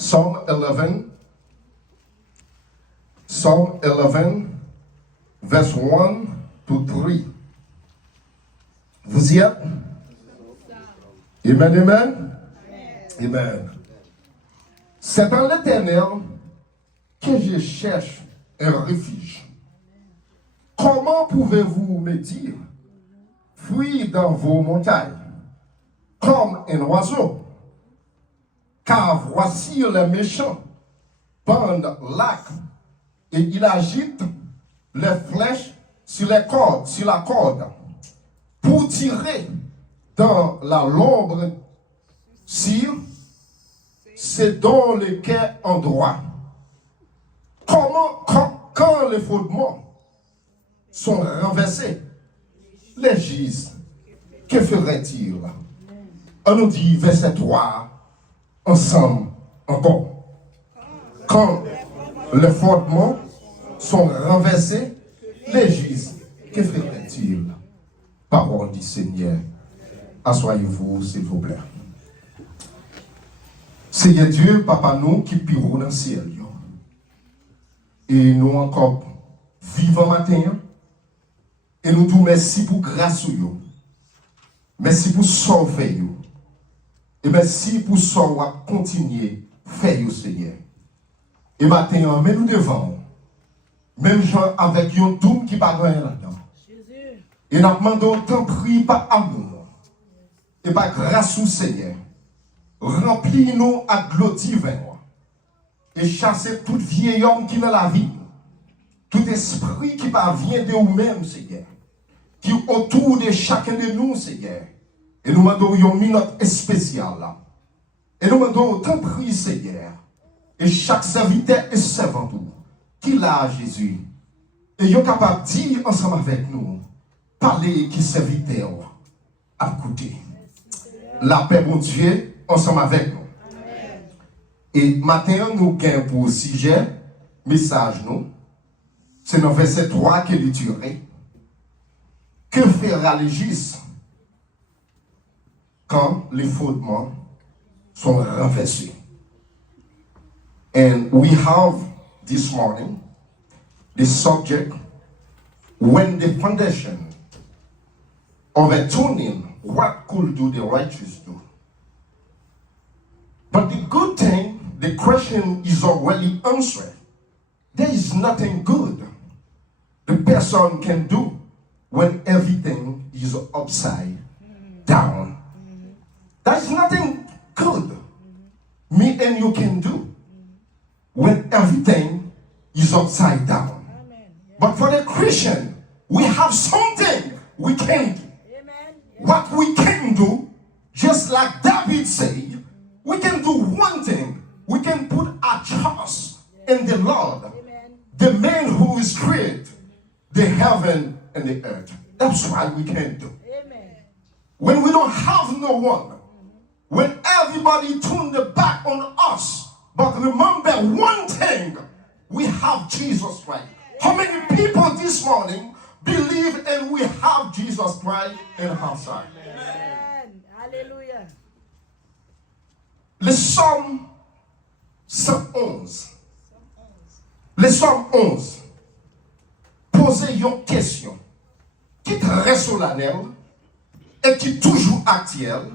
Psalm 11. Psalm 11, verse 1 to 3. Vous y êtes? Amen, amen. Amen. C'est dans l'Éternel que je cherche un refuge. Comment pouvez-vous me dire, fuis dans vos montagnes, comme un oiseau? Car voici les méchants pendent l'arc et il agite les flèches sur la corde, pour tirer dans la l'ombre sur c'est dans le quai endroit. Quand les fondements sont renversés, les gisent, que ferait-il? On nous dit, verset 3, ensemble encore. Quand les fondements sont renversés, les gisent, que ferait-il? Parole du Seigneur. Asseyez-vous, s'il vous plaît. Seigneur Dieu, Papa nous qui pirons dans le ciel. Et nous encore vivons matin. Et nous disons merci pour grâce. Merci pour sauver. Et merci pour sauver, continuer à faire, Seigneur. Et matin, mais nous devons, même gens avec un doute qui va gagner là-dedans. Et nous demandons tant prix par amour et par grâce au Seigneur. Remplis-nous à l'eau divine et chasser tout vieil homme qui est dans la vie, tout esprit qui vient de nous-mêmes, Seigneur, qui est autour de chacun de nous, Seigneur. Et nous demandons une minute spéciale là. Et nous demandons tant prix, Seigneur, et chaque serviteur et servante qui l'a Jésus. Et il est capable de dire ensemble avec nous, parler qui serviteur à côté. La paix, mon Dieu, ensemble avec nous. Amen. Et maintenant, nous gagnons pour sujet, message nous. C'est dans verset 3 qu'il est tiré. Que fera l'Église quand les fondements sont renversés? And we have this morning the subject, when the foundation of a tuning, what could do the righteous do? But the good thing, the question is already answered. There is nothing good the person can do when everything is upside down. There is nothing good me and you can do when everything is upside down. But for the Christian, we have something we can do. What we can do, just like David said, we can do one thing. We can put our trust in the Lord, the man who is created the heaven and the earth. That's what we can do. When we don't have no one, when everybody turned their back on us, but remember one thing, we have Jesus Christ. How many people this morning believe and we have Jesus Christ in our side? Amen. Hallelujah. Le psaume 111. Le psaume 11. Posez une question qui est très solennelle et qui est toujours actuelle.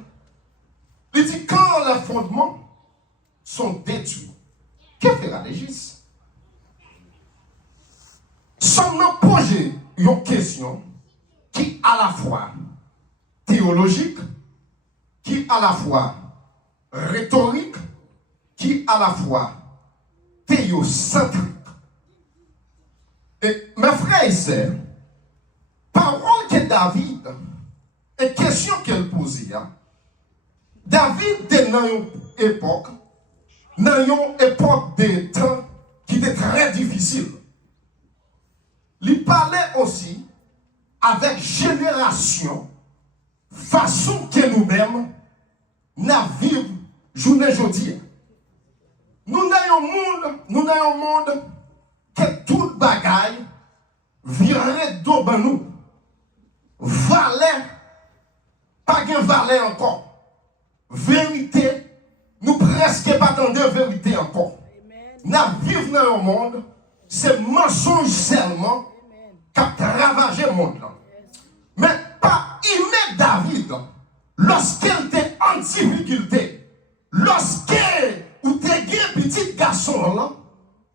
Il dit quand les fondements sont détruits, que fera l'Église? Somme nous poser une question qui est à la fois théologique, qui est à la fois rhétorique, qui est à la fois théocentrique. Et mes frères et sœurs, parole que David, et question qu'elle posait, David était dans une époque de temps qui était très difficile. Il parlait aussi avec génération, façon que nous-mêmes, nous vivons journée aujourd'hui. Nous avons un monde que toute bagaille virait devant nous. Valet, pas de valet encore. Vérité, nous prenons presque pas tant de vérité encore. Amen. Nous vivons dans un monde, c'est mensonge seulement qui a ravagé le monde. Mais pas aimer David, lorsqu'il était en difficulté, lorsqu'il était un petit garçon là,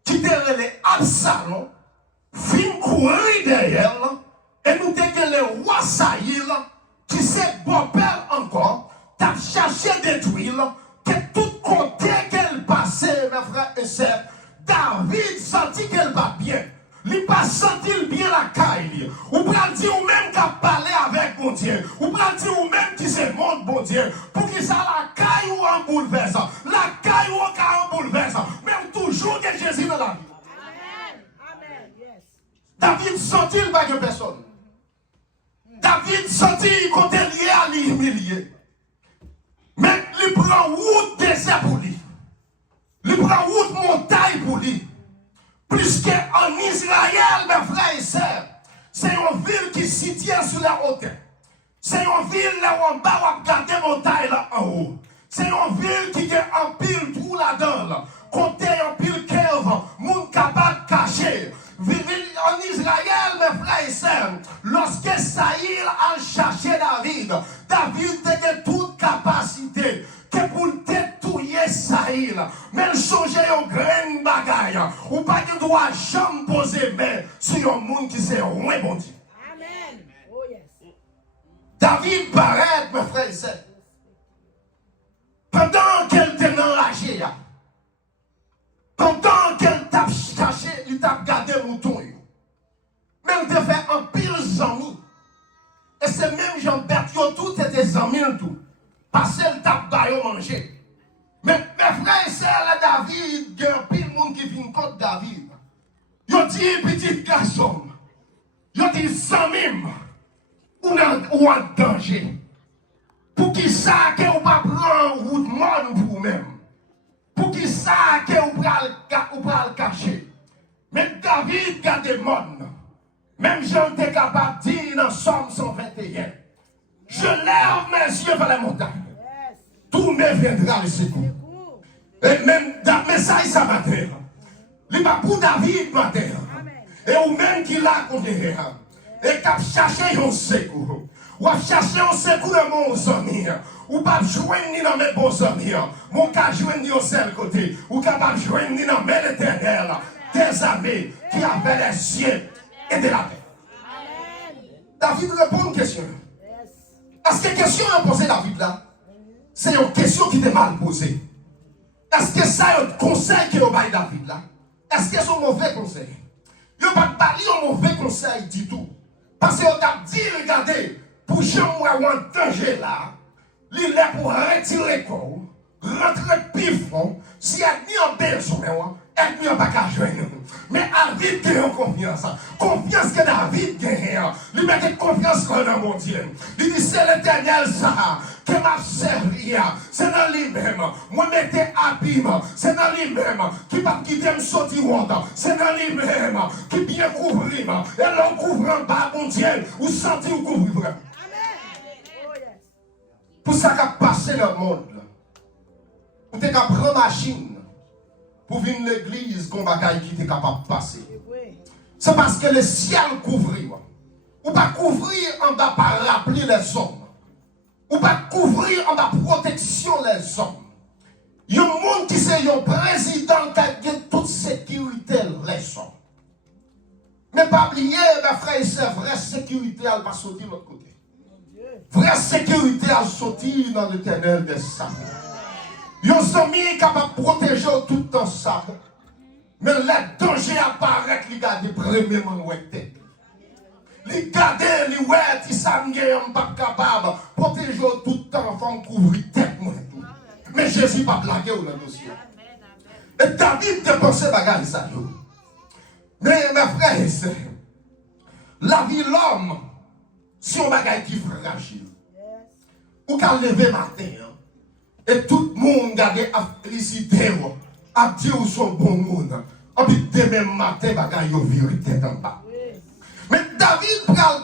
qui était les Absalom, fin courir derrière là, et nous avons le roi Saïl, qui c'est beau-père encore, t'as cherché détruire là, que tout côté qu'elle passait, mes frères et sœurs, David sentit qu'elle va bien. Il pas senti bien la caille. Ou pas dire ou même qu'à parler avec mon Dieu. Ou pas dire ou même qui c'est mon bon Dieu. Pour qu'il ça la caille ou en bouleverse. La caille ou en bouleverse. Même toujours que Jésus dans la vie. Amen. Amen. Yes. David sentit pas que personne. David sentit qu'on était lié à l'humilier. Mais il prend route désert pour lui. Il prend route montagne pour lui. Puisque en Israël, mes frères et sœurs, c'est une ville qui s'y tient sur la hauteur. C'est une ville là où en bas, on regarde montagne là en haut. C'est une ville qui a un pile trou là-dedans. Côté un pile cave, moun capable caché. En Israël, mes frères et sœurs, lorsque Saïl a cherché David, David avait toute capacité que pour détruire Saïl, mais il changeait un grain bagaille, ou pas de droit jamais poser main sur un monde qui s'est loin, bon Dieu. Amen. Oh yes. David paraît, mes frères et sœurs, pendant qu'elle était enragée, pendant qu'elle t'a caché, il t'a gardé mouton. Mais il t'a fait un pile d'amis. Et c'est même Jean-Bert, tout était amis tout. Parce qu'il t'a manger. Mais mes frères et sœurs, David, il y a un pile de monde qui vient contre David. Il dit petit garçon, il dit sans même, ou en danger. Pour qui ça que vous pas prendre route monde pour vous-même. Pour qui ça que vous pas le cacher. Mais David garde le monde. Même Jean était capable de dire dans Somme 121. Je lève mes yeux vers la montagne. Yes. Tout me viendra le secours. Et même dans le message, ça m'a dit. Il n'est pas pour David, m'a dit. Et ou même qui l'a conduit. Et qui a cherché un secours. Ou a cherché un secours dans mon ami. Ou pas joindre ni dans mes bons amis. Mon cas joindre ni au seul côté. Ou capable de joindre ni dans mes éternels. Des amis qui avaient les cieux et de la paix. David répond à une question. Est-ce que la question que posée David là, c'est une question qui est mal posée? Est-ce que ça est un conseil que vous avez David là? Est-ce que c'est un mauvais conseil? Il n'y a pas de parler un mauvais conseil du tout. Parce que vous avez dit, regardez, pour jean un danger là, il est pour retirer le corps, rentrer pifon, s'il y a ni un besoin, et ni un bagage. Mais David gagne confiance. Confiance que David gagne. Il met confiance dans mon Dieu. Il dit c'est l'éternel ça qui m'a servi. C'est dans lui-même. Moi mettez abîme. C'est dans lui-même qui va quitter me sortir honte. C'est dans lui-même qui bien couvrir. Et l'on couvre en bas mon Dieu. Ou sentir ou couvrir. Amen. Oh yes. Pour ça qu'a passé le monde. Pour te prendre machine. Pour venir l'église, qu'on bagaille qui est capable de passer. C'est parce que le ciel couvre. Ou pas couvrir en bas par rappeler les hommes. Ou pas couvrir en bas protection les hommes. Il y a un monde qui c'est un président qui a toute sécurité les hommes. Mais pas oublier, mes frères et sœurs, vraie sécurité, elle va sortir de l'autre côté. Vraie sécurité, elle sortir dans l'éternel des saints. Yon ami capable de protéger tout le temps ça. Mais le danger apparaît, il garde premièrement ouette. Il garde, il ouette, il s'en pas capable de protéger tout le temps, faut couvrir tête. Mais Jésus pas blagué ou le dossier. Et David dépensait bagage ça. Mais mes frères et sœurs, la vie de l'homme, c'est un bagage qui est fragile. Ou qu'à lever matin. Et tout le monde garde à féliciter, à dire où sont bon monde. Et puis demain matin, bagaille au vérité en bas. Mais David pral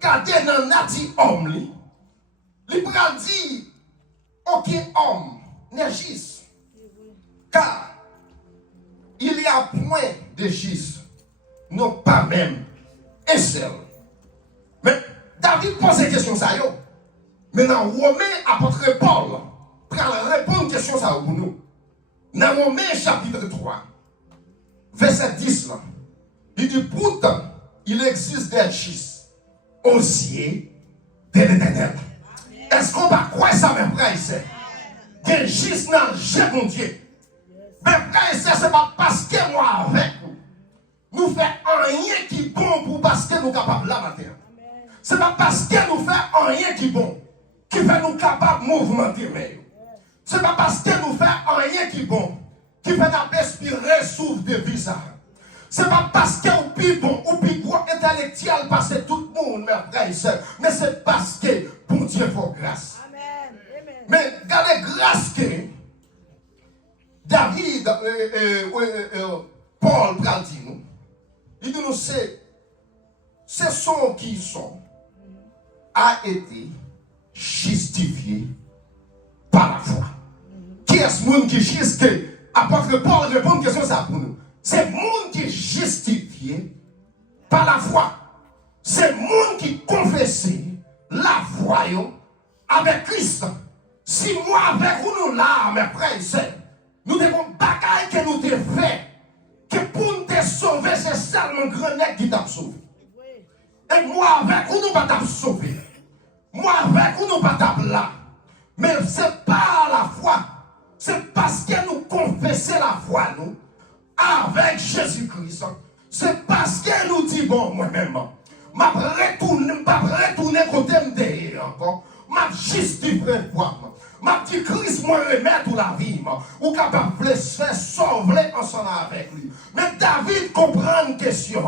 garder dans nati homme li pral dire aucun homme n'agisse Car il y a point de schiste, non pas même un seul. Mais David pose une question ça yo. Maintenant, Romain, apôtre Paul, pour répondre à une question ça pour nous. Dans Romains chapitre 3, verset 10, là, il dit pourtant, il existe des schistes aux yeux de l'Éternel. Est-ce qu'on va croire ça, mes frères et sœurs? Des schistes dans le mon Dieu. Mes frères et sœurs, ce n'est pas parce que moi avec vous, nous faisons rien qui est bon pour parce que nous sommes capables là matin. Ce n'est pas parce que nous faisons rien qui est bon qui fait nous capables de mouvementer. Ce n'est pas parce que nous faisons rien qui est bon qui fait nous respirer souffle de vie. Ce n'est pas parce que nous sommes bon ou plus gros intellectuel parce que tout le monde, mes frères et sœurs, mais c'est parce que pour Dieu faut grâce. Amen. Mais regardez grâce que David, Paul, dit nous, il dit nous c'est son qui sont a été justifié par la foi. Qui est ce monde qui justifie? Apôtre Paul répond à une question ça pour nous. C'est le monde qui est justifié par la foi. C'est le monde qui confesse la foi avec Christ. Si moi avec vous nous là, mes frères et sœurs, nous devons bagaille que nous devons faire, que pour nous te sauver, c'est seulement le grenade qui t'a sauvé. Et moi avec vous nous pas t'a sauvé. Moi avec vous nous pas t'a là. Mais ce n'est pas la foi. C'est parce que nous confessons la foi, nous, avec Jésus-Christ. C'est parce que nous disons, bon, moi-même, je pas retourner côté de encore. Je justifie foi. Je dis, Christ, moi, remettre la vie. Ou capable de faire sauver ensemble avec lui. Mais David comprend une question.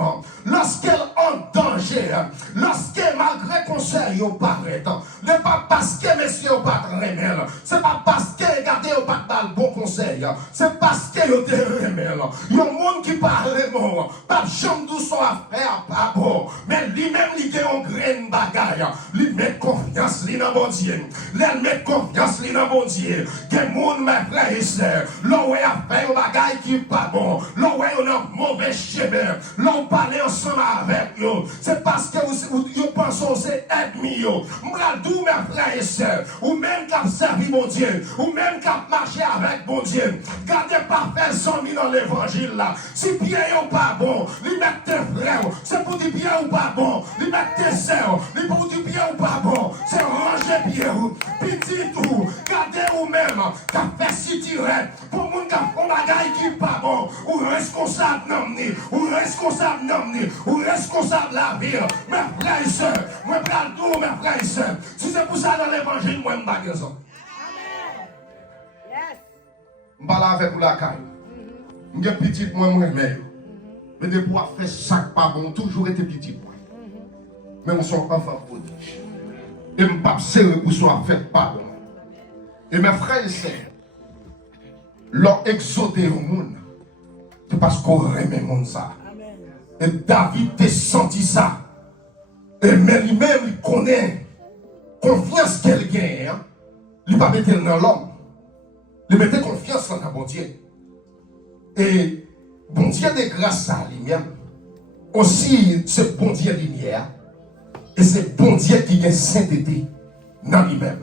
Lorsqu'elle est en danger, lorsqu'elle, malgré conseil, il paraît, ce n'est pas parce que messieurs n'ont pas de remède. Ce n'est pas parce que regardez, ils n'ont pas de bon conseil. C'est parce qu'ils ont des remèdes. Il y a un monde qui parle bon. Pas de chambre douce à faire, pas bon. Mais lui-même, il a un grain de bagaille. Il met confiance dans mon Dieu. Il met confiance dans mon Dieu. Que le monde, mes frères et sœurs, l'on a fait un bagaille qui n'est pas bon. L'on a un mauvais chemin. L'on parle ensemble avec eux. C'est parce que vous pensez que c'est ennemi. M'radou, mes frères et sœurs, ou même qui a servi mon Dieu, ou même qui a marché avec mon Dieu. Gardez pas faire 100 000 dans l'évangile là. Si bien ou pas bon, lui mettre tes frères, c'est pour dire bien ou pas bon. Lui mettre tes sœurs, lui pour dire bien ou pas bon. C'est ranger bien ou petit tout. Gardez ou même, qui a fait si tiré, pour moun qui a fait un bagaille qui pas bon, ou responsable n'emmener, ou responsable n'emmener, ou responsable la vie. Mes frères et sœurs, moi prends tout, mes frères et sœurs. Si c'est pour ça dans l'évangile, moi je ne sais pas. Amen. Yes. Je parle avec vous la caille. Je suis petit, moi, mais de pouvoir faire chaque pas bon, toujours été petit. Mais on sont enfants prodiges. Et je ne suis pas sérieux pour soit faire pas bon. Et mes frères et sœurs, leur exauté au monde, c'est parce qu'on remet le monde ça. Et David a senti ça. Et mais lui-même, il connaît confiance qu'elle gagne. Hein? Il ne va pas mettre dans l'homme. Il mettait confiance dans bon Dieu. Et bon Dieu de grâce à lui-même. Aussi, c'est bon Dieu lumière. Et c'est bon Dieu qui a sainteté dans lui-même.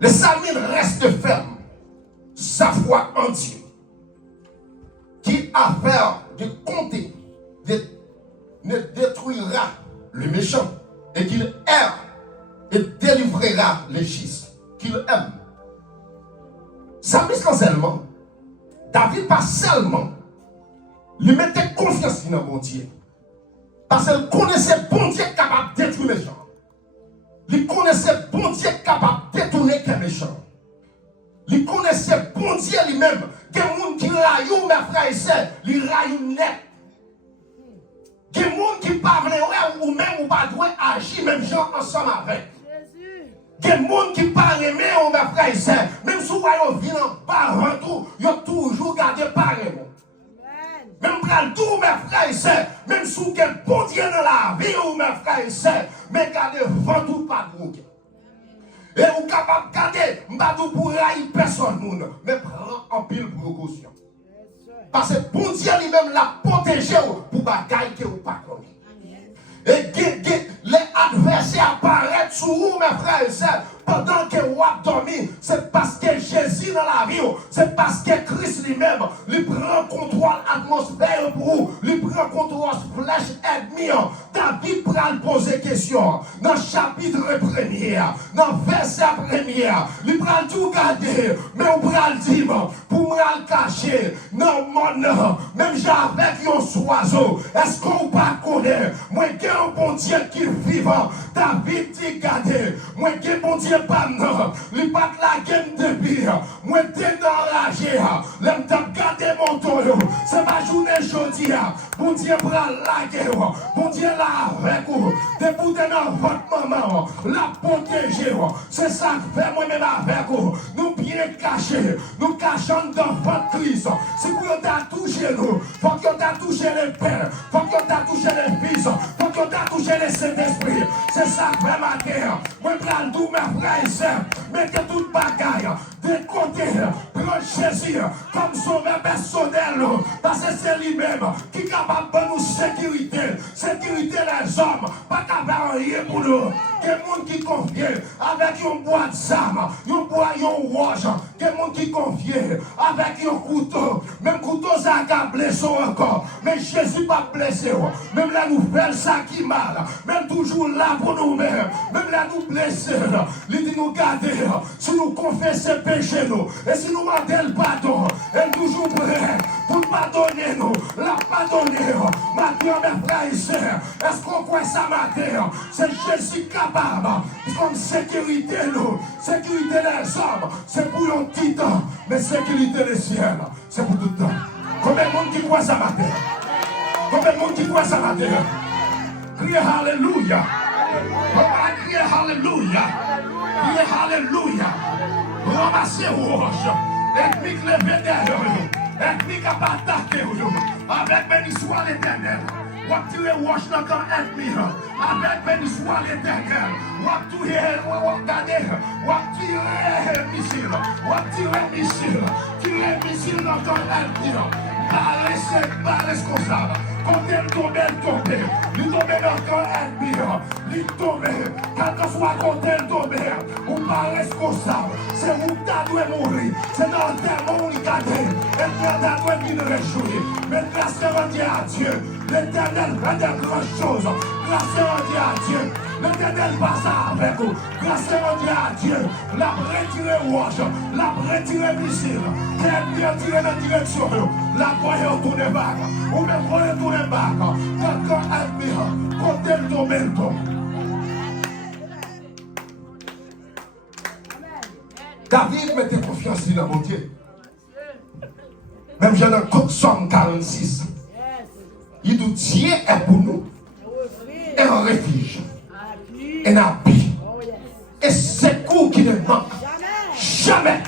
Le psalmiste reste ferme. Sa foi en Dieu. Qui a peur de compter, ne détruira le méchant. Et qu'il erre et délivrera les justes qu'il aime. Psalmiste non seulement, David pas seulement, lui mettait confiance dans bon Dieu. Parce qu'il connaissait bon Dieu capable de détruire les gens. Il connaissait bon Dieu capable de détourner les méchants. Il connaissait bon Dieu lui-même. Que les gens qui raillent, mes frères et sœurs, ils raillent net. Que les gens qui parlent ou même ou pas doivent agir même gens ensemble avec. Que les gens qui parlent mes frères et sœurs, même si vous viennent en bas, ils ont toujours gardé pareil. Même quand tous mes frères et sœurs, même si vous êtes bon Dieu dans la vie, mes frères et sœurs, mais gardez ventre pas de Et vous capable de garder, je ne pour railler personne, mais prends en pile précaution. Parce que bon Dieu lui-même l'a protégé pour bagaille que vous pas connaître. Et les adversaires apparaissent sur vous, mes frères et sœurs, pendant que vous dormez. C'est parce que Jésus dans la vie, c'est parce que Christ lui-même, lui prend contrôle atmosphère pour vous, lui prend contrôle flèche ennemi. David prend poser question. Dans le chapitre 1er, dans le verset 1er, il prend tout garder, mais on prend le dire, pour me le cacher. Non, mon même j'avec un oiseau, est-ce qu'on pas connaît? Moi, j'ai un bon Dieu qui est vivant. David dit, regardez, moi, j'ai un bon Dieu pas non. Il pas la game de pire. Moi, t'es enragé. L'aime t'as gardé mon toyo. C'est ma journée aujourd'hui. Bon Dieu prend la guerre. Bon Dieu là avec vous. Debout dans votre maman. La protéger. C'est ça que fait moi-même avec vous. Nous bien cachés. Nous cachons dans votre crise. Si vous avez touché nous, faut que vous avez touché les pères. Faut que vous avez touché les fils. Faut que vous avez touché les Saint-Esprit. C'est ça que fait ma guerre. Moi, je prends tout mes frères et sœurs. Mettez toute bagaille de côté. Prenez Jésus comme sauveur personnel. Parce que c'est lui-même qui est capable de nous sécurité. Sécurité les hommes. Pas capable de rien pour nous. Que les gens qui confient avec un bois de sam, un bois, un rouge. Que les gens qui confient avec un couteau. Même couteau, ça a blessé encore. Mais Jésus pas blessé. Même là, nous faisons ça qui mal. Même toujours là pour nous-mêmes. Même là, nous blessés. Il dit nous garder. Si nous confessons péché, nous. Et si nous demandons le pardon. Elle est toujours prêt pour pardonner nous. La pardonner. Maintenant, mes frères et sœurs, est-ce qu'on croit ça matin? C'est Jésus capable. Comme sécurité, nous. Sécurité des hommes, c'est pour un petit temps. Mais sécurité des ciels, c'est pour tout le temps. Combien de monde qui croit ça matin? Combien de monde qui croit ça matin? Criez Alléluia. Criez Alléluia. Criez Alléluia. Ramassez vos roches. Ethnique levé derrière vous. Ethnique à pas attaquer vous. Avec béni soit l'Éternel. Ou tirer roche dans le ennemi. Avec béni soit l'Éternel. Ou tirer, ou tirer missile. Ou tirer missile. Tirer missile dans le ennemi. Pas responsable. Quand elle tombe, elle tombe. Il tombe dans le camp ennemi. Il tombe. Quand soit quand elle tombe, ou pas responsable. C'est vous qui doit mourir. C'est dans le terme où il garde. Elle doit venir réjouir. Mais grâce à Dieu. L'Éternel fait de grandes choses. Grâce à Dieu. L'Éternel passe avec vous. Grâce à Dieu. La retiré rouge. La retiré missile. Elle vient tirer dans la direction. La voyez retourner back. Ou même voyez retourner back. Quelqu'un admire. Côté le tombe. David mettait confiance dans mon Dieu. Même dans le Somme 46. Il dit Dieu est pour nous. Et un refuge. Et un abri. Et secours qui ne manque jamais.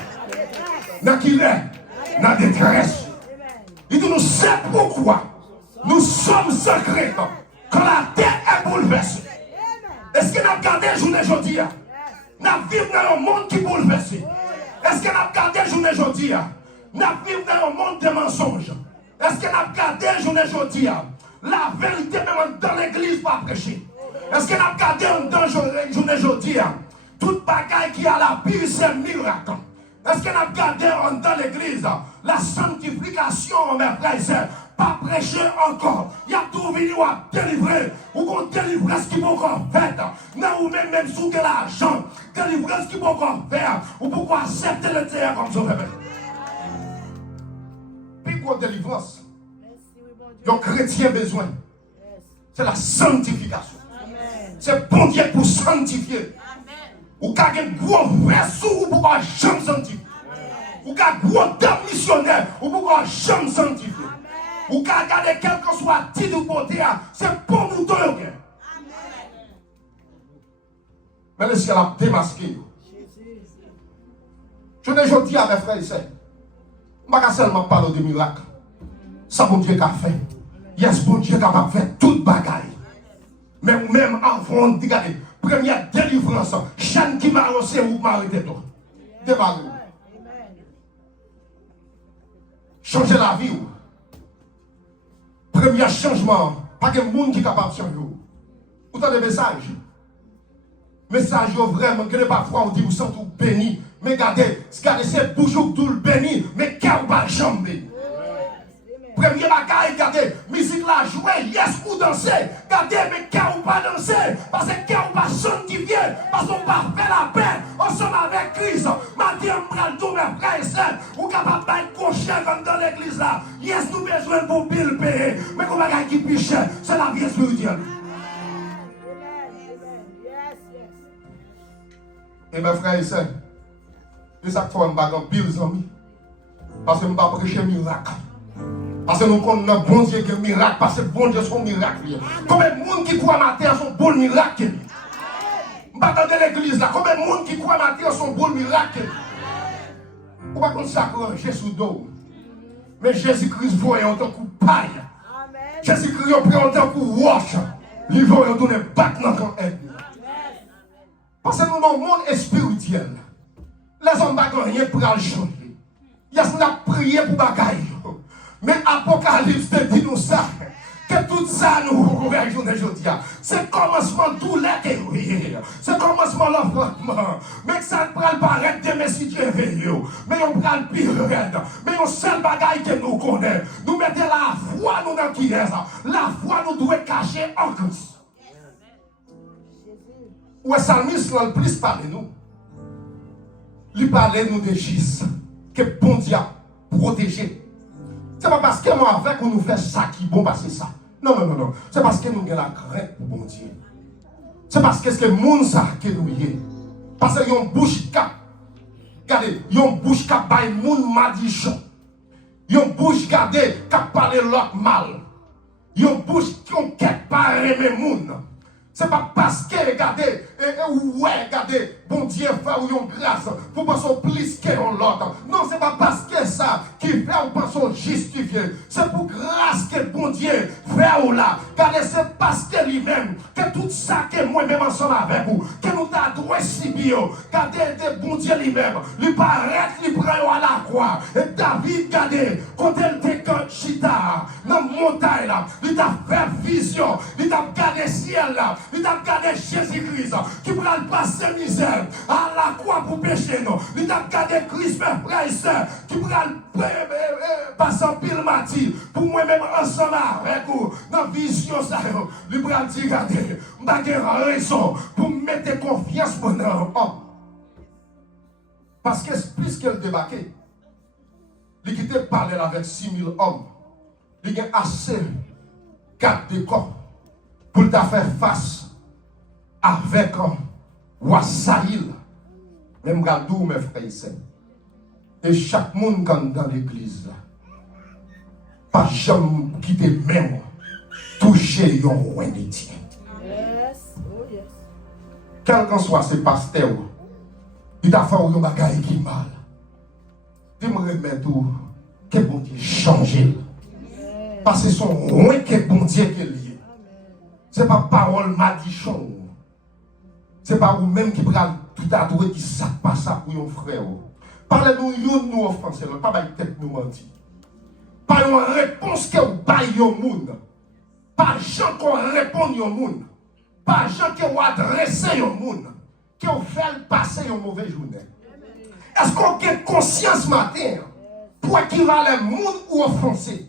Dans qu'il est, dans la détresse. Il dit nous savons pourquoi nous sommes secrets quand la terre est bouleversée. Est-ce que nous avons gardé la journée aujourd'hui? Nous vivons dans un monde qui est bouleversé. Est-ce que nous avons gardé la journée aujourd'hui? Nous vivons dans un monde de mensonges. Est-ce que nous avons gardé la journée aujourd'hui? La vérité même dans l'église pas prêcher. Est-ce que nous avons gardé la journée aujourd'hui? Toute bagaille qui a la pire, c'est miracle. Est-ce que nous avons gardé dans l'église la sanctification, mes frères et sœurs? Pas prêcher encore. Il y a tout venu à délivrer. Ou qu'on délivre ce qu'il faut encore faire. Non, ou même sous que l'argent. Délivrer ce qu'il faut encore faire. Ou pourquoi accepter le terre comme ça. Puis pour délivrance, le chrétien besoin, c'est la sanctification. C'est bon Dieu pour sanctifier. Ou qu'il y a un gros vrai sous pour qu'on jamais sanctifier. Ou qu'il y a un gros dame missionnaire ou pour qu'on jamais sanctifier. Ou qu'il y a quel que soit titre ou côté, c'est pour nous deux. Mais le ciel a démasqué. Je ne dis à mes frères et sœurs, je ne vais pas seulement parler de miracles. Ça, bon Dieu, qu'a fait. Yes, bon Dieu, capable de faire toute bagaille. Mais même avant, regardez, Première délivrance, chaîne qui m'a lancé ou m'a arrêté toi. Débarrez. Changer la vie. Premier changement, pas de monde qui est capable de changer. Vous avez des messages. Message vraiment, que ne pas froid, on dit vous sentez béni. Mais regardez, c'est toujours tout le béni, mais cœur pas jambe. Premier bagage, regardez, musique la jouer, yes ou danser. Regardez, mais cœur ou pas danser. Parce que cœur ou pas sanctifier. Parce qu'on va faire la paix ensemble avec Christ. Maintenant, on va tous mes frères et sœurs. Ou capable de cocher comme dans l'église là. Yes, nous besoin pour pile payer. Mais qu'on bagage qui plus cher, c'est la vie spirituelle. Et mes frères et sœurs, c'est ça qu'il faut me bagarre pile, amis. Parce que je ne vais pas prêcher miracle. Parce que nous connaissons bon Dieu qui est miracle. Parce que bon Dieu sont miracle. Combien de monde qui croit à terre sont bons miracles? Je ne vais pas dans l'église là. Combien de monde qui croit à terre sont bons miracles? On va consacrer Jésus d'eau. Mais Jésus-Christ voyait en tant que paille. Jésus-Christ prend en tant que roche. Il va retourner battre dans le aide. Parce que nous dans le monde spirituel. Les hommes ne rien pour changer. Il y a ce qu'on a prié pour bagaille. Mais Apocalypse te dit nous ça. Que tout ça nous gouverne aujourd'hui. C'est le commencement de tout l'été. C'est le commencement de l'enfantement. Mais ça ne prend pas arrêter de mes situations. Mais on prend le pire raide. Mais on seul bagaille que nous connaissons. Nous mettons la foi nous dans qui est ça. La foi nous doit cacher en Christ. Où est Salmis le plus parler nous? Il parlait nous de Jésus. Que bon Dieu a protégé. C'est pas parce que moi avec on nous fait ça qui bon passer ça. Non, non, non, non. C'est parce que nous avons la crainte pour bon Dieu. C'est parce que c'est le monde ça que nous y est. Parce que yon bouche cap. Regardez, yon bouche cap bay moun madichon. Yon bouche regardez cap parler l'autre mal. Yon bouche qui ont quelque part aimer moun. C'est pas parce que, regardez, ouais, regardez, bon Dieu fait ou yon grâce, pour penser plus que l'autre. Non, c'est pas parce que ça qui fait ou penser justifié. C'est pour grâce que bon Dieu fait ou là. Regardez, c'est parce que lui-même, que tout ça que moi-même ensemble avec vous, que nous t'adouons si bien. Regardez, bon Dieu lui-même, lui paraît, lui prend à la croix. Et David, regardez, quand elle était quand chita, dans la montagne là, il t'a fait vision, il t'a regardé ciel là. Il t'a regardé Jésus-Christ qui pourra le passer misère à la croix pour pécher nous. Il t'a regardé Christ, mes frères et sœurs, qui pourra le passer en pile mati pour moi-même ensemble avec vous. Dans la vision, ça, il pourra dire, regardez, je n'ai pas raison pour mettre confiance dans l'homme. Parce que plus qu'elle débarquait, il quittait parler avec 6000 hommes. Il y a assez garde de corps pour ta faire face avec Wassaïl, même Gadou, mes frères et sœurs. Et chaque monde dans l'église, pas jamais quitter même, toucher yon oueniti. Yes, oh yes. Quel qu'en soit ce pasteur, il t'a fait un bagage qui mal. Il me remet tout, que bon Dieu change. Parce que son loin que bon Dieu qui est lié. Ce n'est pas parole madichon. Ce n'est pas vous-même qui prenez tout à tout et qui ça passe pour vos frères. Parlez-nous, nous offensés, pas de tête nous mentir. Pas une réponse que vous baillez au monde. Pas gens qu'on répond au monde. Pas gens qui vous adressez au monde. Qui vous fait passer une mauvaise journée. Est-ce qu'on a conscience matin pour équivaler le monde ou offenser?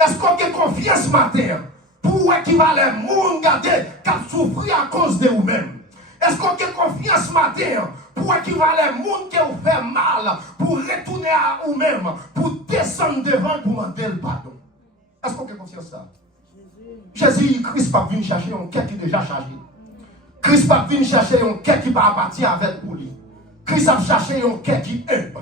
Est-ce qu'on a confiance matin pour équivaler le monde qui a souffert à cause de vous-même? Est-ce qu'on a confiance matin pour équivaler le monde qui vous fait mal pour retourner à vous-même, pour descendre devant pour demander le pardon? Est-ce qu'on a confiance ça? Jésus, Christ pas venu chercher un cœur qui est déjà chargé. Christ pas venu chercher un cœur qui va partir avec pour lui. Christ a cherché un cœur qui aime.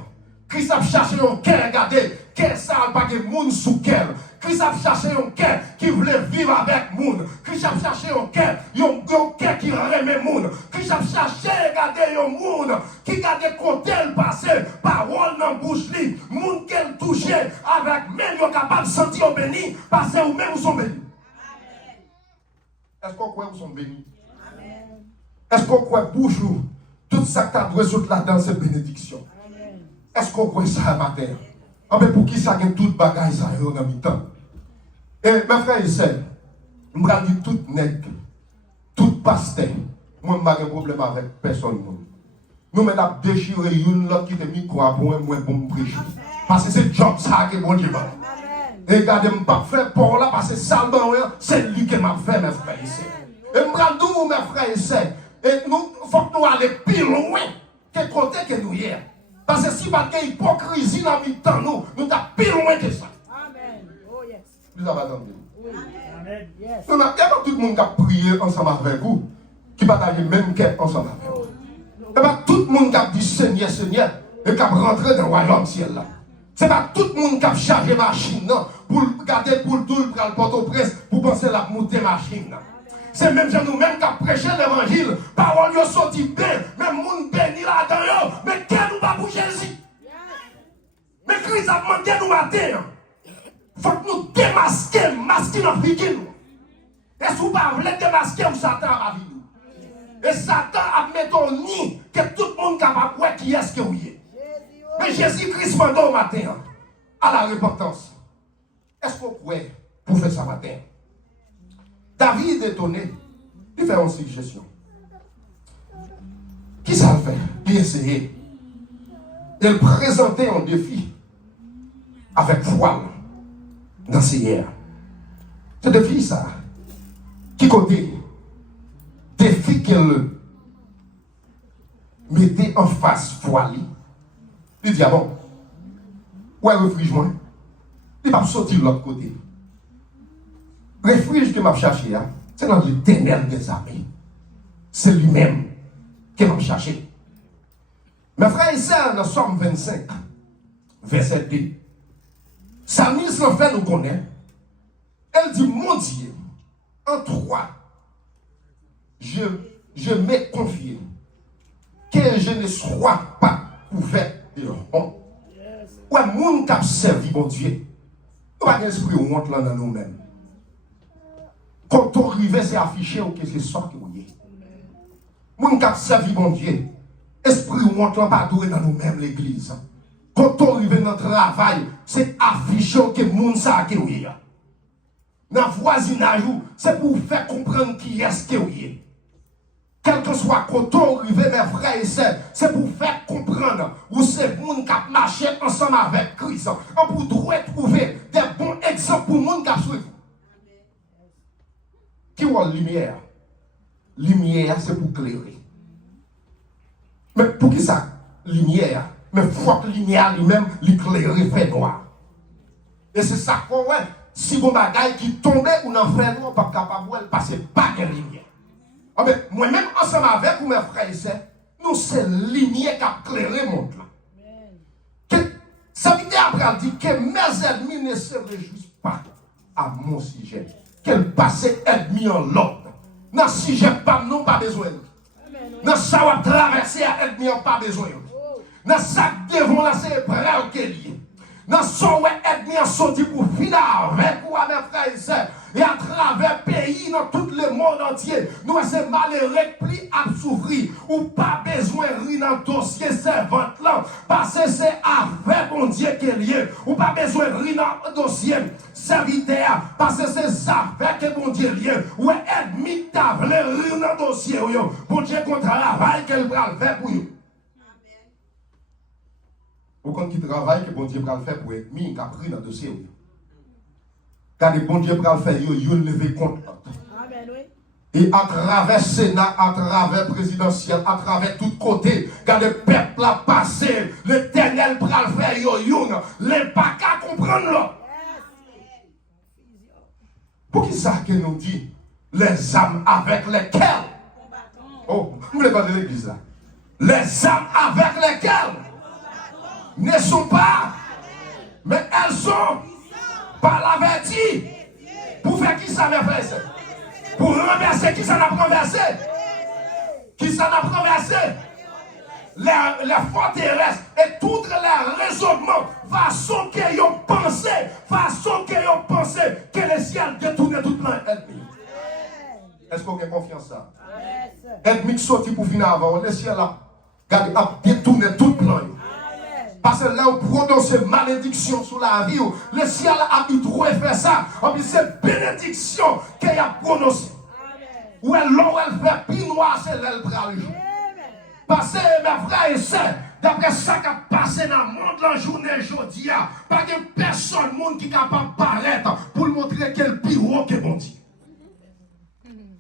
Christ a cherché un cœur, regardez, cœur ça n'a pas de monde sous cœur. Christ a cherché un cœur qui voulait vivre avec monde. Christ a cherché un cœur qui aimait monde. Christ a cherché, regardez, un monde qui regardait côté le passé, parole dans la bouche, monde qu'elle touchait avec même capable de sentir béni, parce que vous-même vous sont bénis. Est-ce qu'on croit que vous sont bénis? Est-ce qu'on croit bouche ou tout ça que tu as besoin là-dedans, c'est bénédiction? Est-ce qu'on croit ça matin? Ah ben pour qui ça gagne toute bagaille ça en même temps? Et mes frères et sœurs, je vais dire tout nègre, tout pasteur, moi je n'ai pas de problème avec personne. Nous avons déchiré une l'autre qui te micro pour moi pour me prêcher. Parce que c'est job ça que bon Dieu. Et regardez, je ne pas faire pour là parce que ça c'est lui qui m'a fait mes frères et sœurs. Et je vais dire mes frères et sœurs, et nous faut que nous allions plus loin que côté que nous hier. Parce que si pas de hypocrisie dans le temps, nous sommes plus loin que ça. Amen. Oh yes. Vous avez entendu? Oui. Amen. Yes. Il n'y a pas tout le monde qui a prié ensemble avec vous, qui partage le même cœur ensemble avec vous. Il n'y a pas tout le monde qui a dit Seigneur, Seigneur, et qui a rentré dans le royaume ciel là. Ce n'est pas tout le monde qui a chargé machine non, pour garder pour le tout, pour le Port-au-Prince, pour penser la monter machine. C'est même nous-mêmes qui avons prêché l'évangile. Parole yo sorti bien, même monde béni là-dedans. Mais qu'est-ce que nous va pour Jésus? Mais Christ a demandé nous matin. Il faut que nous démasquions, masquer notre vie. Et si vous ne voulez pas démasquer, Satan va vivre. Et Satan a mis au nid que tout le monde est capable de voir qui est-ce que vous êtes. Mais Jésus-Christ m'a dit au matin à la repentance. Est-ce qu'on pourrait pour faire ça matin? David est étonné. Il fait une suggestion. Qui ça le fait? Il essayait. Il présentait un défi avec foi dans ses hier. Ce défi, ça, qui côté? Défi qu'elle mettait en face foi. Il dit, ah bon, où est le refuge moi? Il va sortir de l'autre côté. Le refuge que m'a cherché, c'est dans l'Éternel des armées. C'est lui-même qui m'a cherché. Mes frères et sœurs, dans Somme 25, verset 2, Psalmiste en fait nous connaît. Elle dit, mon Dieu, en toi, je m'ai confié que je ne sois pas couvert de honte. Ouais, moun qui a servi mon Dieu. Nous n'avons pas d'esprit honte là dans nous-mêmes. Quand on arrive, c'est affiché que c'est ça que vous êtes. Moun qui a servi mon Dieu. Esprit honte là pas doué dans nous-mêmes l'église. Quand on arrive dans le travail, c'est affiché que moun ça que vous êtes. Dans le voisinage, c'est pour vous faire comprendre qui est-ce que vous êtes. Quel que soit quand on arrive, mes frères et sœurs, c'est pour faire comprendre où c'est le monde qui a marché ensemble avec Christ. On peut trouver des bons exemples pour le monde qui a suivi. Qui est la lumière? Lumière, c'est pour éclairer. Mais pour qui ça? Lumière. Mais il faut que la lumière lui-même l'éclairer fait noir. Et c'est ça qu'on voit. Si vous bagaille qui tombait ou n'en fait noir, pas capable de passer pas de lumière. Ah ben, moi-même, ensemble avec vous, mes frères et sœurs, nous, c'est lumière qui a éclairé le monde. Ça veut dire après, dit que mes ennemis ne se réjouissent pas à mon sujet. Qu'elle passe ennemis en l'ordre. Dans ce sujet, pas non, pas besoin. Dans ça, on va traverser à ennemis, pas besoin. Dans ça, devant là, c'est prêt qu'elle y est. Dans son ennemi a sorti pour finir avec vous, mes frères et sœurs. Et à travers le pays, dans tout le monde entier, nous sommes malheureux, pli à souffrir. Ou pas besoin de rire dans le dossier servante là. Parce que c'est avec mon Dieu qui est lié. Ou pas besoin de rire dans le dossier serviteur. Parce que c'est ça avec mon Dieu lié. Ou ennemi t'a voulu rire dans le dossier. Mon Dieu qu'on travaille qu'elle va le faire pour vous. Ou quand qui travaille, que bon Dieu va le faire pour être mis, qui a pris dans le dossier. Car le bon Dieu va le faire, il lever compte. Amen, oui. Et à travers le Sénat, à travers le présidentiel, à travers tous côtés, quand le peuple a passé, l'Éternel va le faire, les pas qu'à comprendre là. Pour qui ça que nous dit les âmes avec lesquelles? Oh, vous voulez pas de l'église là? Les âmes avec lesquelles ne sont pas, mais elles sont par l'averti. Pour faire qui ça, mes frères? Pour renverser qui ça n'a pas renversé? Qui ça n'a pas renversé? Les forteresses et tous les raisonnements, façon qu'ils ont pensé que le ciel détourne toute l'ennemi. Est-ce qu'on a confiance ça? Yes. Ennemi qui sorti pour finir avant, le ciel là, regardez, a détourné tout plan. Amen. Parce que là, on prononce malédiction sur la vie, le ciel a habitué faire ça. En plus, c'est bénédiction qu'il a prononcée. Amen. Ou elle fait plus noir, c'est l'elle pral. Amen. Parce que mes frères et sœurs, d'après ça qui a passé dans le monde la journée aujourd'hui, pas de personne monde qui est capable de paraître pour montrer quel pire que bon Dieu.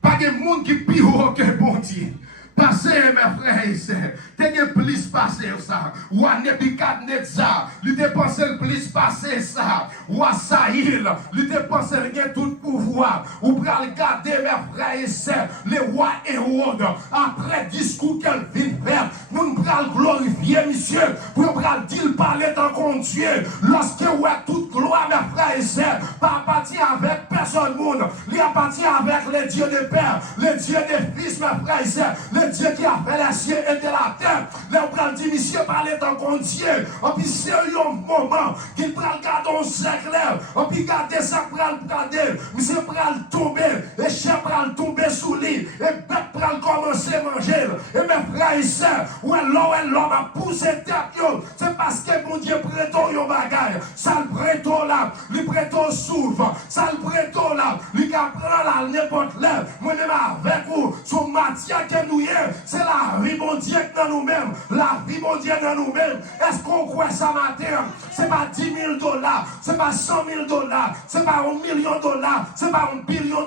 Pas de monde qui est pire que bon Dieu. Passez, mes frères et sœurs, t'es plus passé ça. Ou à Nebuchadnezzar, lui dépensé le plus passé ça. Ou à Sahil, lui dépensé le tout pouvoir. Ou pour regarder, mes frères et sœurs, les rois Hérode, après discours qu'elle vient faire, nous allons glorifier, monsieur, pour nous dire parler tant qu'on Dieu. Lorsque vous avez toute gloire, mes frères et sœurs, pas partir avec personne, monde, il appartient avec le Dieu des pères, le Dieu des fils, mes frères et sœurs, le Dieu qui a fait les cieux et de la terre. Là, on va dire, monsieur, parler tant qu'on Dieu. Et puis, c'est un moment qu'il va regarder un éclair. Et puis, garder ça, pour regarder. Monsieur, pour tomber. Et chien, pour tomber sous lit. Et bête, pour commencer à manger. Et mes frères et sœurs, où l'homme a poussé tête, c'est parce que mon Dieu prêto yon bagaille. Ça le prêto là, lui prêto souffle. Ça le prêto là, lui apprend là n'importe l'air. Moi-même avec vous, son matière que nous y est. C'est la vie mon Dieu dans nous-mêmes. La vie mon Dieu dans nous-mêmes. Est-ce qu'on croit ça matin? C'est pas 10 000 $, c'est pas 100 000 $, c'est pas $1 million, c'est pas $1 billion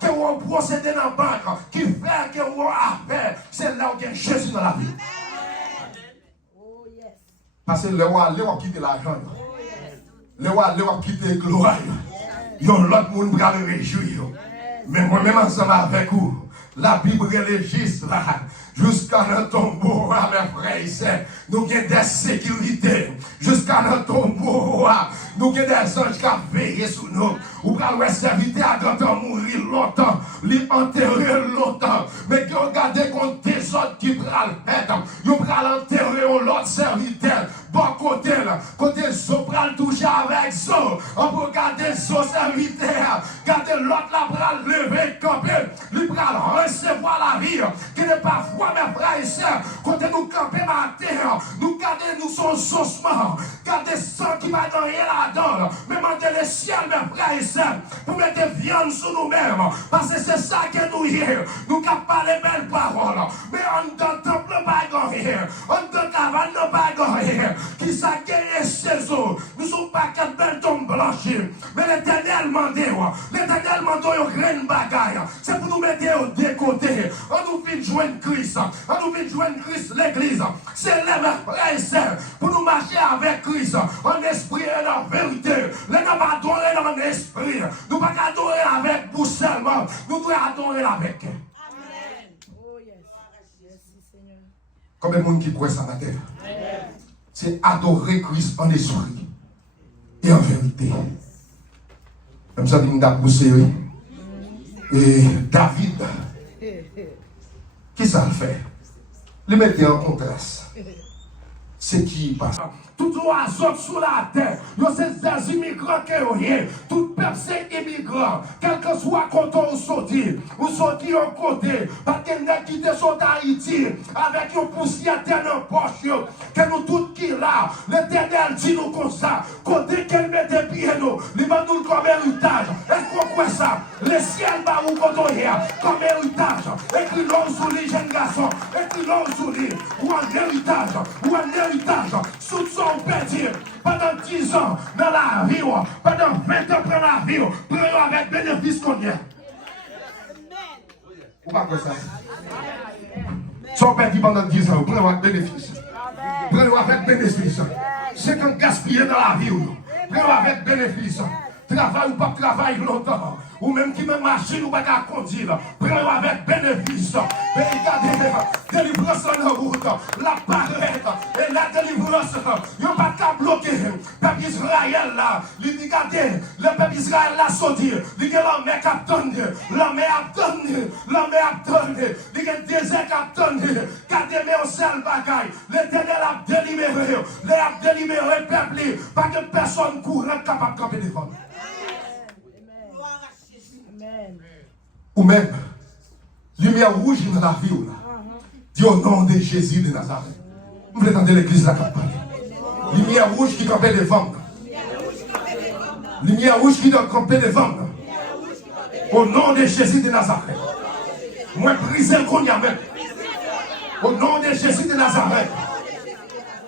que vous procédez dans la banque qui fait que vous avez affaire. C'est là où il y a Jésus dans la vie. Oh yes. Parce que le roi quitte l'argent. Le roi quitte la gloire. L'autre monde va le réjouir. Mais moi-même ensemble avec vous. La Bible registre jusqu'à notre tombeau, mes frères et sœurs, nous avons des sécurités. Jusqu'à notre tombeau, nous avons des anges qui ont veillé sur nous. Ou pour le serviteur à grand mourir longtemps, lui enterrer longtemps. Mais qui regardez contre des autres qui prennent le fait, ils prennent enterrer l'autre serviteur. Bon côté là, côté sopral toucher avec ça. On peut regarder son serviteur, garder l'autre là, pour lever, camper, lui prend recevoir la vie, qui n'est pas foi, mes frères et sœurs. Côté nous camper ma terre, nous garder nous son saucement, garder sang qui va dans rien là-dedans, mais mandez le ciel, mes frères et sœurs, pour mettre viande sur nous-mêmes, parce que c'est ça que nous y est. Nous n'avons pas les belles paroles, mais on ne temple pas rien, on ne cavale pas rien. Qui s'est gagné chez eux. Nous ne sommes pas quatre belles tombes blanches. Mais l'Éternel m'a dit, l'Éternel m'a dit une grande bagaille. C'est pour nous mettre de côté. On nous fait joindre Christ. On nous fait joindre Christ, l'Église. C'est les frères et sœurs pour nous marcher avec Christ en esprit et en vérité. Nous ne pas adorer dans l'esprit. Nous ne pas adorer avec vous seulement. Nous devons adorer avec. Amen. Oh yes. Merci Seigneur. Combien de monde qui croit ça matin? C'est adorer Christ en esprit et en vérité. Comme ça, il m'a poussé. Et David, qui ça le fait? Le mettre en contraste. C'est qui passe. Tout oiseau sur la terre, c'est des immigrants qui ont rien. Tout peuple c'est immigrant. Quel que soit quand on sortit, ou sortit au côté, parce qu'elle n'a quitté son Haïti avec une poussière dans la poche. Que nous tous qui là, l'Éternel dit nous comme ça. Côté qu'elle mette pied nous, il va nous comme héritage. Est-ce qu'on croit ça? Le ciel va vous contrôler comme héritage. Écris-le sur les jeunes garçons, écris-le sur les, ou un héritage, sous son petit, pendant 10 ans dans la vie, pendant 20 ans dans la vie, prenez avec bénéfice qu'on a. Ou pas quoi ça? Son petit pendant 10 ans, prenez avec bénéfice. Prenez avec bénéfice. C'est qu'on gaspille dans la vie, prenez avec bénéfice. Travail ou pas travail longtemps. Ou même qui même machine ou pas qu'à conduire. Prenez avec bénéfice. Et regardez, délivrance en route. La parette et la délivrance. Ils n'ont pas qu'à bloquer. Le peuple Israël là. Il dit, regardez, le peuple Israël là sorti. Il dit, l'armée qui a donné. L'armée a donné. L'armée a donné. Il dit, le désert qui a donné. Regardez, mais on sait le bagaille. L'Éternel a délibéré. Il a délibéré le peuple. Pas que personne courante capable de camper devant. Amen. Ou même, Lumière rouge dans la vie. Dis au nom de Jésus de Nazareth. Vous voulez entendre l'église là qui parle. Lumière rouge qui campait devant. Lumière rouge qui doit camper devant. Au nom de Jésus de Nazareth. Moi, briser le qu'on y a même. Au nom de Jésus de Nazareth.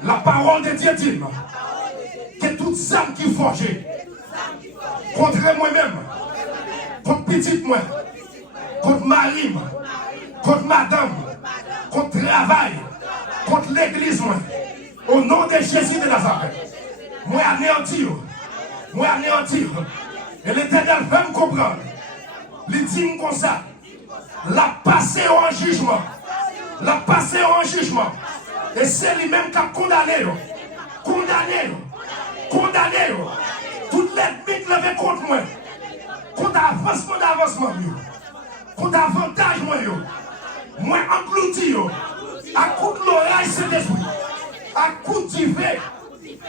La parole de Dieu dit que toutes âmes qui forgent contre moi-même, contre petite moi, contre mari, contre madame, contre travail, contre l'église, moi, au nom de Jésus de Nazareth, moi anéantir, et l'Éternel va me comprendre, il dit comme ça, la passer en jugement, et c'est lui-même qui a condamné, toute l'ennemi qui levait contre moi, contre avancement, contre avantage, moi englouti, à coup de l'oreille, c'est esprit, à coup de feu,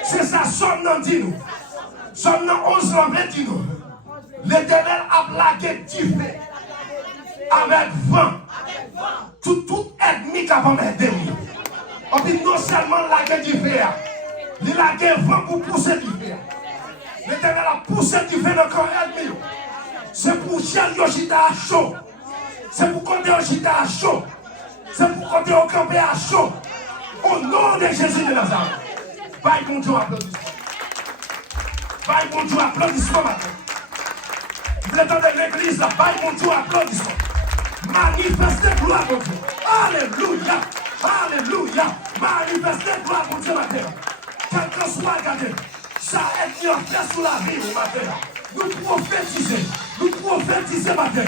c'est ça, somme dans dit nous, somme dans 11 dit nous, l'Éternel a blagué du feu, avec vent, tout ennemi qui a pas m'aider. On dit non seulement la guerre du fer, il a guerre vent pour pousser du fer. L'Éternel a poussé du fer dans le corps ennemi. C'est pour Chien Yoshita à chaud. C'est pour compter Yoshita à chaud. C'est pour compter au campé à chaud. Au nom de Jésus de Nazareth. Bye bon Dieu, applaudissement. Bye bon Dieu, applaudissement maintenant. Vous êtes dans l'église là. Bye bon Dieu, applaudissement. Manifestez gloire pour Dieu. Alléluia. Alléluia. Manifestez gloire pour Dieu matin. Quel que soit, regardez, ça est en fait sous la vie matin. Nous prophétisons matin.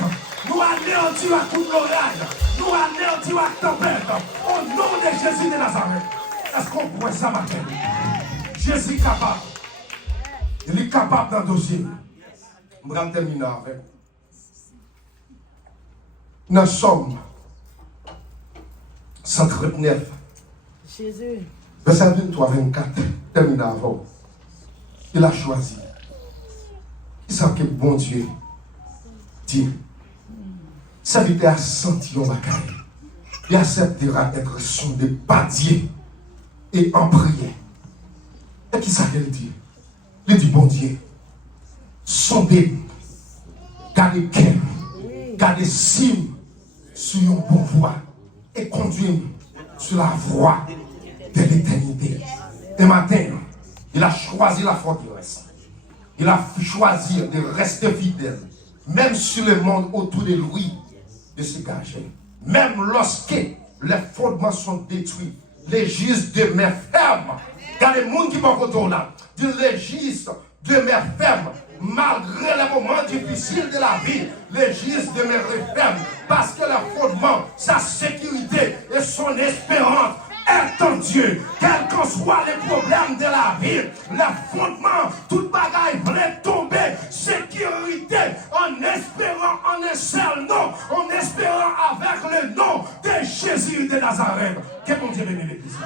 Nous anéantir à coup de l'orage. Nous anéantir à tempête. Au nom de Jésus de Nazareth. Est-ce qu'on pourrait ça matin? Jésus est capable. Il est capable dans le dossier. Je vais terminer avec. Nous sommes 139. Jésus. Verset 23-24. Terminé avant. Il a choisi. Il sent que bon Dieu dit. Serviteur a senti au bagaille. Il acceptera être sondé par Dieu et en prière. Et qui ça qu'elle dit? Il dit bon Dieu. Sondez. Gardez cœur. Gardez cime sur une bonne voie et conduire sur la voie de l'éternité. Et maintenant, il a choisi la forteresse. Il a choisi de rester fidèle, même si le monde autour de lui de se cacher. Même lorsque les fondements sont détruits, les juges demeurent fermes. Car les gens qui vont autour là, les juges demeurent fermes. Malgré les moments difficiles de la vie, les juges demeurent fermes. Parce que le fondement, sa sécurité et son espérance est en Dieu. Quels que soient les problèmes de la vie, le fondement, toute bagaille va tomber. Sécurité en espérant en un seul nom, en espérant avec le nom de Jésus de Nazareth. Que mon Dieu bénisse l'église.